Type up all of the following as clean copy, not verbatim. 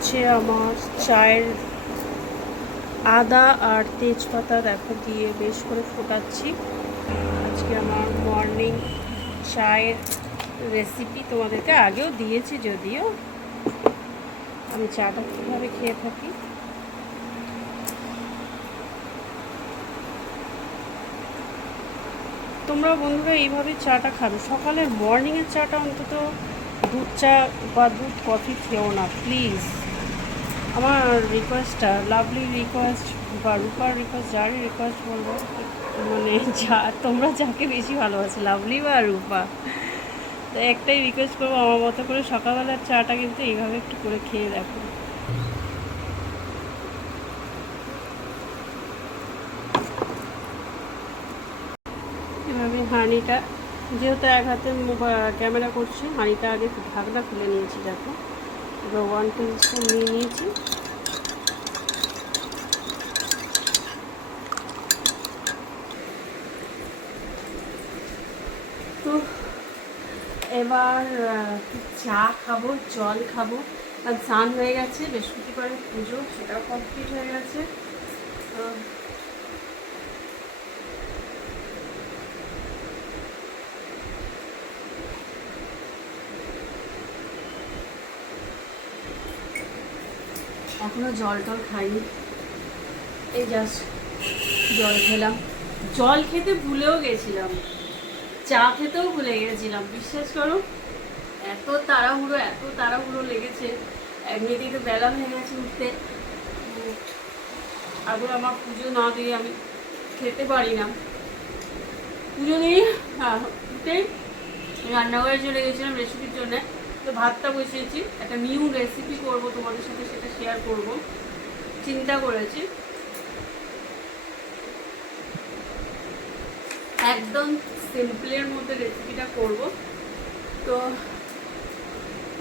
হচ্ছে আমার চায়ের আদা আর তেজপাতা দেখো দিয়ে বেশ করে ফোটাচ্ছি। আজকে আমার মর্নিং চায়ের রেসিপি তোমাদেরকে আগেও দিয়েছি, যদিও আমি চাটা কীভাবে খেয়ে থাকি। তোমরা বন্ধুরা এইভাবে চাটা খাবে, সকালের মর্নিংয়ের চাটা অন্তত দুধ চা বা দুধ কফি খেও না প্লিজ। আমার রিকোয়েস্টটা, লাভলি রিকোয়েস্ট বা রূপার রিকোয়েস্ট, যারই রিকোয়েস্ট বলবো, মানে যা তোমরা যাকে বেশি ভালোবাসো, লাভলি বা রূপা, তো একটাই রিকোয়েস্ট করবো, আমার মতো করে সকালবেলার চাটা কিন্তু এইভাবে একটু করে খেয়ে দেখো। এভাবে হাঁড়িটা, যেহেতু এক হাতে ক্যামেরা করছি, হাঁড়িটা আগে ঢাকনা খুলে নিয়েছি দেখো। এবার 1 টেবিল স্পুন নিয়ে নিয়েছি। তো এবার চা খাবো, জল খাবো, আর স্নান হয়ে গেছে, বৃহস্পতিবারের পুজো সেটাও কমপ্লিট হয়ে গেছে। এখনো জল টল খাইনি, এই জাস্ট জল খেলাম। জল খেতে ভুলেও গেছিলাম, চা খেতেও ভুলে গেছিলাম, বিশ্বাস করো। এত তাড়াহুড়ো লেগেছে। এমনিতেই তো বেলা হয়ে গেছে উঠতে। আগে আমার পুজো না দিয়ে আমি খেতে পারি না। পুজো দিয়ে উঠেই রান্নাঘরে চলে গেছিলাম রেসিপির জন্য। তো ভাতটা বসিয়েছি, একটা নিউ রেসিপি করব তোমাদের সাথে, সেটা শেয়ার করব চিন্তা করেছি। একদম সিম্পলের মধ্যে রেসিপিটা করব, তো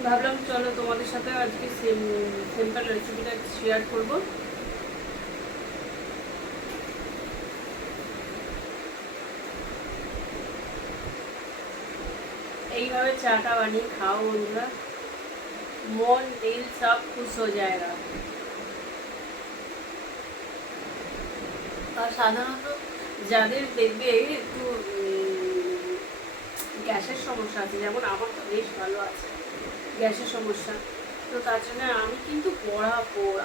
ভাবলাম চলো তোমাদের সাথে আজকে সিম্পল রেসিপিটা শেয়ার করব। এইভাবে চাটা বানিয়ে খাও বন্ধুরা, মন দিল সব খুশ হয়ে যায়গা। আর সাধারণত যাদের দেখবে একটু গ্যাসের সমস্যা আছে, যেমন আমার তো বেশ ভালো আছে গ্যাসের সমস্যা, তো তার জন্য আমি কিন্তু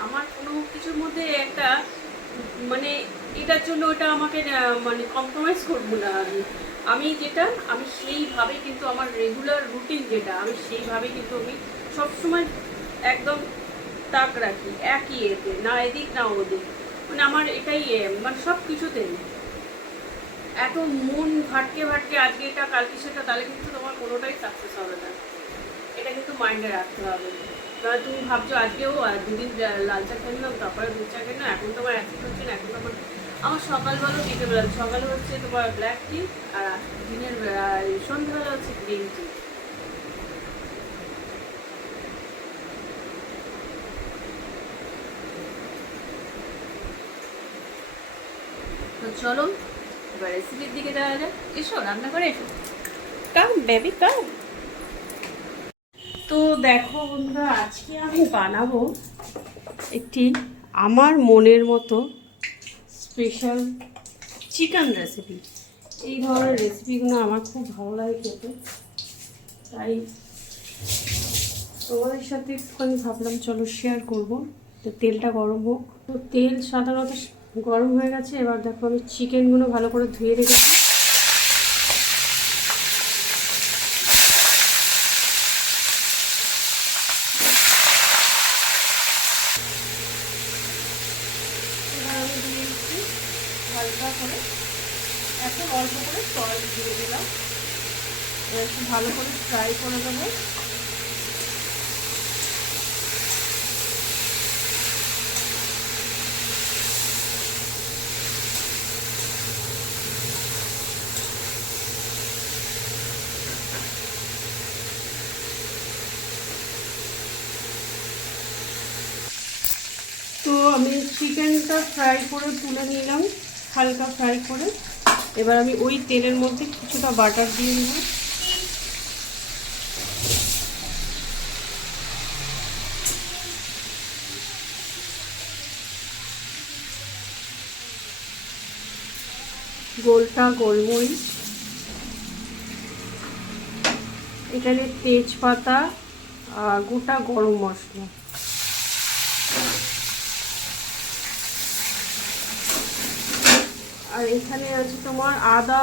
আমার কোনো কিছুর মধ্যে একটা মানে এটার জন্য ওটা আমাকে মানে কম্প্রোমাইজ করবো না। আমি যেটা আমি সেইভাবে কিন্তু আমার রেগুলার রুটিন যেটা, আমি সেইভাবে কিন্তু আমি সবসময় একদম তাক রাখি, একই এতে, না এদিক না ওদিক, মানে আমার এটাই মানে সব কিছুতেই। এত মন ভাটকে ভাটকে আজকে এটা কালকে সেটা, তাহলে কিন্তু তোমার কোনোটাই সাকসেস হবে না। এটা কিন্তু মাইন্ডে রাখতে হবে। এবার তুমি ভাবছো আজকেও দুদিন লাল চা খেলাম, তারপরে দুধ চা খেলাম, এখন তোমার অ্যাসিড হচ্ছে না, এখন আমার সকালবেলা বিকেলবেলা, সকালে হচ্ছে তোমার ব্ল্যাক টি, আর দিনের সন্ধ্যাবেলা হচ্ছে গ্রিন টি। তো চলো এবার রেসিপির দিকে যাওয়া যাক। এসো রান্না করে এসো, কাম বেবি কাম। তো দেখো বন্ধুরা, আজকে আমি বানাবো একটি আমার মনের মতো স্পেশাল চিকেন রেসিপি। এই ধরনের রেসিপিগুলো আমার খুব ভালো লাগে খেতে, তাই তোমাদের সাথে একটুখানি ভাবলাম চলো শেয়ার করব। তো তেলটা গরম হোক। তো তেল সাধারণত গরম হয়ে গেছে। এবার দেখো আমি চিকেনগুলো ভালো করে ধুয়ে রেখেছি। হালকা করে এখন অল্প করে সস দিয়ে দিলাম, একটু ভালো করে ফ্রাই করে দেবো। তো আমি চিকেনটা ফ্রাই করে তুলে নিলাম, হালকা ফ্রাই করে। এবার আমি ওই তেলের মধ্যে কিছুটা বাটার দিয়ে দেবো। গোলটা গোলমরিচ, এখানে তেজপাতা আর গোটা গরম মশলা, আর এখানে আছে তোমার আদা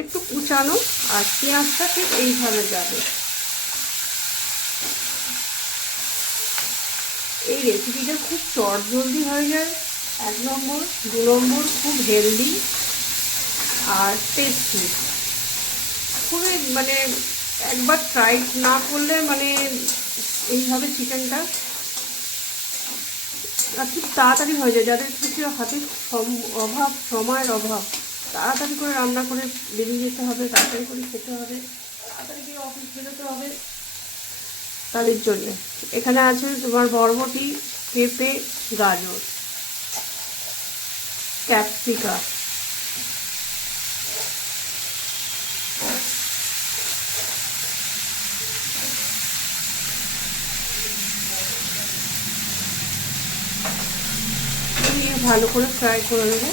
একটু কুচানো, আর পেঁয়াজটা ঠিক এইভাবে যাবে। এই রেসিপিটা খুব চটজলদি হয়ে যায়, 1 নম্বর। 2 নম্বর খুব হেলদি আর টেস্টি। খুবই মানে একবার ট্রাই না করলে মানে এইভাবে চিকেনটা আর খুব তাড়াতাড়ি হয়ে যায়। যাদের কিছু হাতে অভাব, সময়ের অভাব, তাড়াতাড়ি করে রান্না করে বেরিয়ে যেতে হবে, তাড়াতাড়ি করে খেতে হবে, তাড়াতাড়ি গিয়ে অফিস বেরোতে হবে, তাদের জন্য এখানে আছে তোমার বরবটি, পেঁপে, গাজর, ক্যাপসিকাম, দিয়ে ভালো করে ফ্রাই করে নেবো।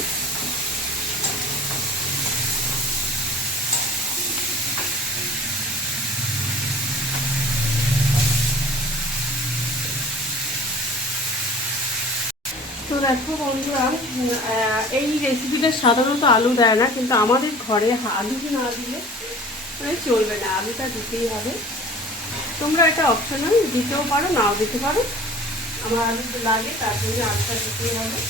তো দেখো বন্ধুরা, এই রেসিপিটা সাধারণত আলু দেয় না, কিন্তু আমাদের ঘরে আলু না দিলে মানে চলবে না, আলুটা দিতেই হবে। তোমরা এটা অপশনাল, দিতেও পারো নাও দিতে পারো। আমার আলু লাগে, তার জন্য আলুটা দিতেই হবে।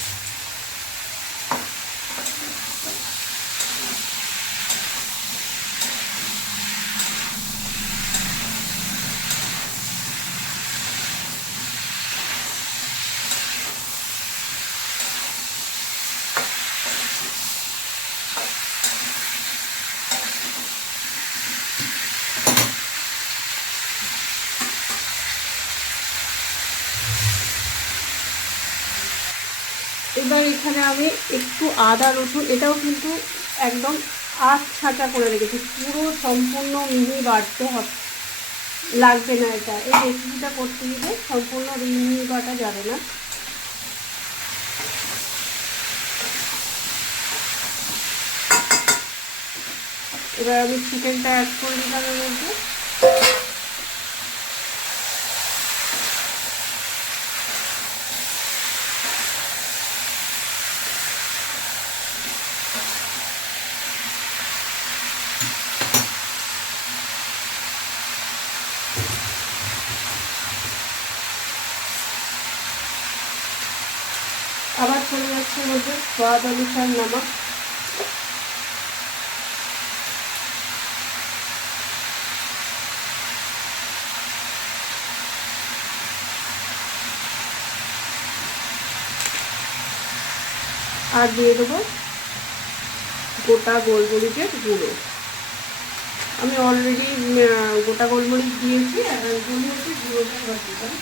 এবার এখানে আমি একটু আদা রসুন, এটাও কিন্তু একদম আধ ছাঁচা করে রেখেছি, পুরো সম্পূর্ণ মিহি বাটতে হবে লাগবে না। এটা এই রেসিপিটা করতে গেলে সম্পূর্ণ মিহি বাটা যাবে না। এবার আমি চিকেনটা অ্যাড করে দিলাম এর মধ্যে। আবার চলে যাচ্ছে মধ্যে স্বাদ অনুসার নমক, আর দিয়ে দেবো গোটা গোলমরিচের গুঁড়ো। আমি অলরেডি গোটা গোলমরিচ দিয়েছি, আর গোলমরিচের গুঁড়োটা এবার দিলাম।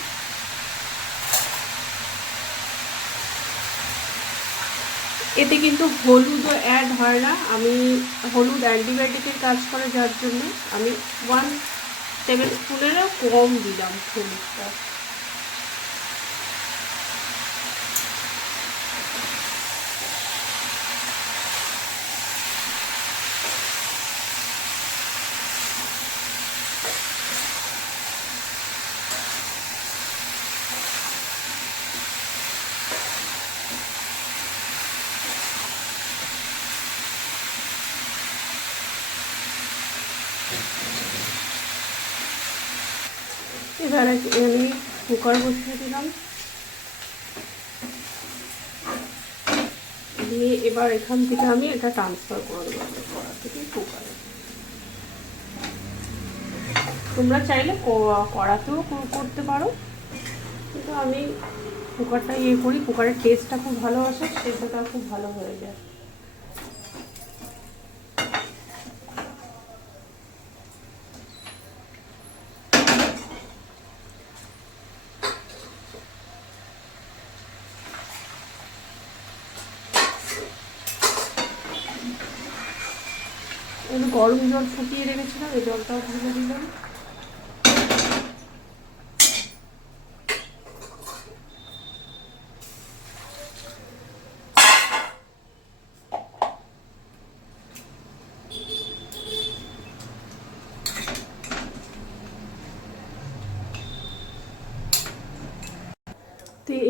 এতে কিন্তু হলুদও অ্যাড হয় না। আমি হলুদ অ্যান্টিবায়োটিকের কাজ করে, যার জন্য আমি 1 টেবিল স্পুনেরও কম দিলাম হলুদটা। এবার আমি কুকার বসিয়ে দিলাম, দিয়ে এবার এখান থেকে আমি এটা ট্রান্সফার করে দেবো কড়া থেকে কুকারে। তোমরা চাইলে কড়াতেও করতে পারো, কিন্তু আমি কুকারটা করি, কুকারের টেস্টটা খুব ভালো আসে, সেদ্ধটা খুব ভালো হয়ে যায়। গরম জল ফুটিয়ে রেখেছিলাম, এই জলটাও ঢেলে দিলাম।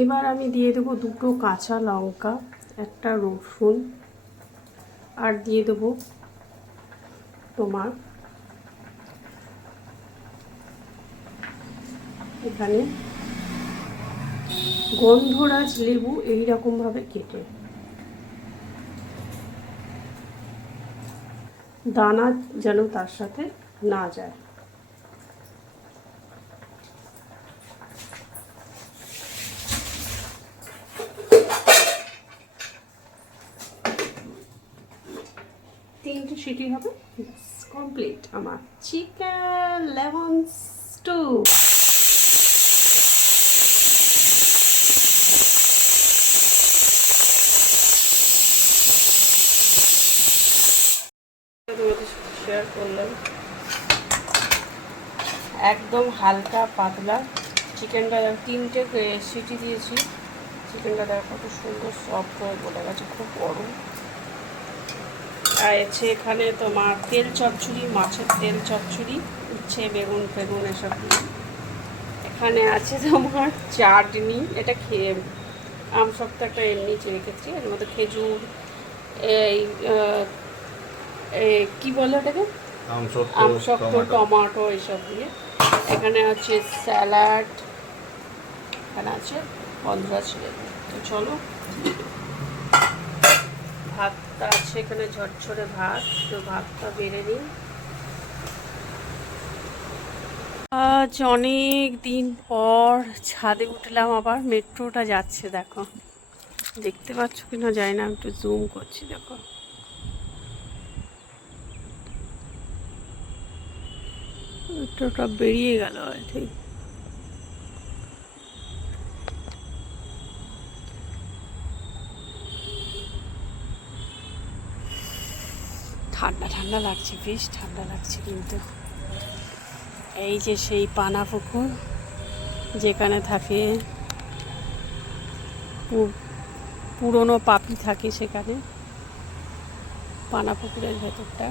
এবার আমি দিয়ে দেবো 2টো কাঁচা লঙ্কা, একটা রসুন, আর দিয়ে দেবো তোমার এখানে গন্ধরাজ লেবু এইরকমভাবে কেটে, দানা যেন তার সাথে না যায়। তিনটে সিটি হবে, কমপ্লিট আমার চিকেন লেমন স্টু। শেয়ার করলাম একদম হালকা পাতলা চিকেনটা, 3টে সিটি দিয়েছি। চিকেনটা দেখো কত সুন্দর সফট হয়ে বলে গেছে, খুব বড়। আর আছে এখানে তোমার তেল চচ্চড়ি, মাছের তেল চচ্চড়ি, উচ্ছে বেগুন ফেগুন এসব দিয়ে। এখানে আছে তোমার চাটনি, এটা খেয়ে আমসত্ব একটা এমনি রেখেছি, এর মধ্যে খেজুর, এই কি বলে ওটাকে, আমসত্ব, টমাটো এইসব দিয়ে। এখানে আছে স্যালাড, এখানে আছে গন্ধরাজ লেবু। তো চলো, ভাতটা আছে এখানে ঝরঝরে ভাত, তো ভাতটা বেড়ে নিই। আজ অনেক দিন পর ছাদে উঠলাম, আবার মেট্রোটা যাচ্ছে, দেখো দেখতে পাচ্ছ কিনা জানি না, একটু জুম করছি, দেখো মেট্রোটা বেরিয়ে গেল ঠিক। ঠান্ডা ঠান্ডা লাগছে, বেশ ঠান্ডা লাগছে। কিন্তু এই যে সেই পানা পুকুর যেখানে থাকে পুরনো পাপি থাকে, সেখানে পানা পুকুরের ভেতরটা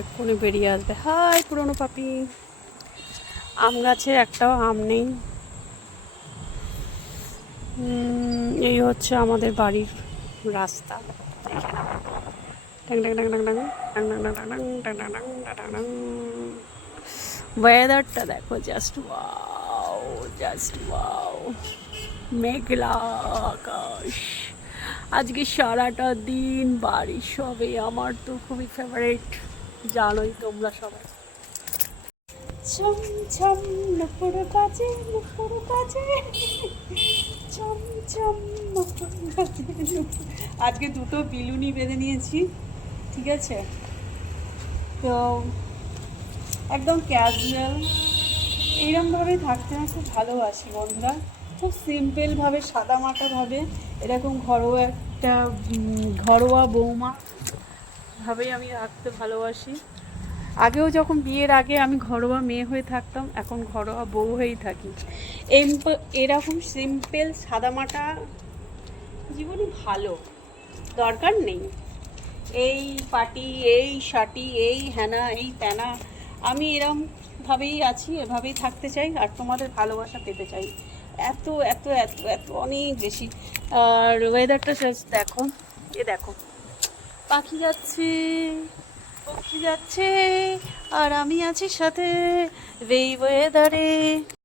এক্ষুনি বেরিয়ে আসবে। হাই পুরনো পাপি। আম গাছে একটাও আম নেই। এই হচ্ছে আমাদের বাড়ির রাস্তা। ওয়েদারটা দেখো, জাস্ট ওয়াও, জাস্ট ওয়াও। মেঘলা আকাশ, আজকে সারাটা দিন বারিশ হবে, আমার তো খুবই ফেভারিট, জানোই তোমরা সবাই। ছম ছম নুপুর বাজে, নুপুর বাজে, ছম ছম নুপুর বাজে। আজকে 2টো বিলুনি বেঁধে নিয়েছি, ঠিক আছে? তো একদম ক্যাজুয়াল এইরকমভাবে থাকতে আমি খুব ভালোবাসি বন্ধুরা। খুব সিম্পলভাবে, সাদামাটাভাবে, এরকম ঘরোয়া বৌমা ভাবেই আমি থাকতে ভালোবাসি। আগেও যখন বিয়ের আগে আমি ঘরোয়া মেয়ে হয়ে থাকতাম, এখন ঘরোয়া বউ হয়েই থাকি। এরকম সিম্পল সাদামাটা জীবনই ভালো, দরকার নেই এই পার্টি, এই শাটি, এই হ্যানা, এই ত্যানা। আমি এরমভাবেই আছি, এভাবেই থাকতে চাই, আর তোমাদের ভালোবাসা পেতে চাই এত এত এত এত অনেক বেশি। আর ওয়েদারটা জাস্ট দেখো, এ দেখো পাখি যাচ্ছে, পক্ষী যাচ্ছে, আর আমি আছি সাথে এই ওয়েদারে।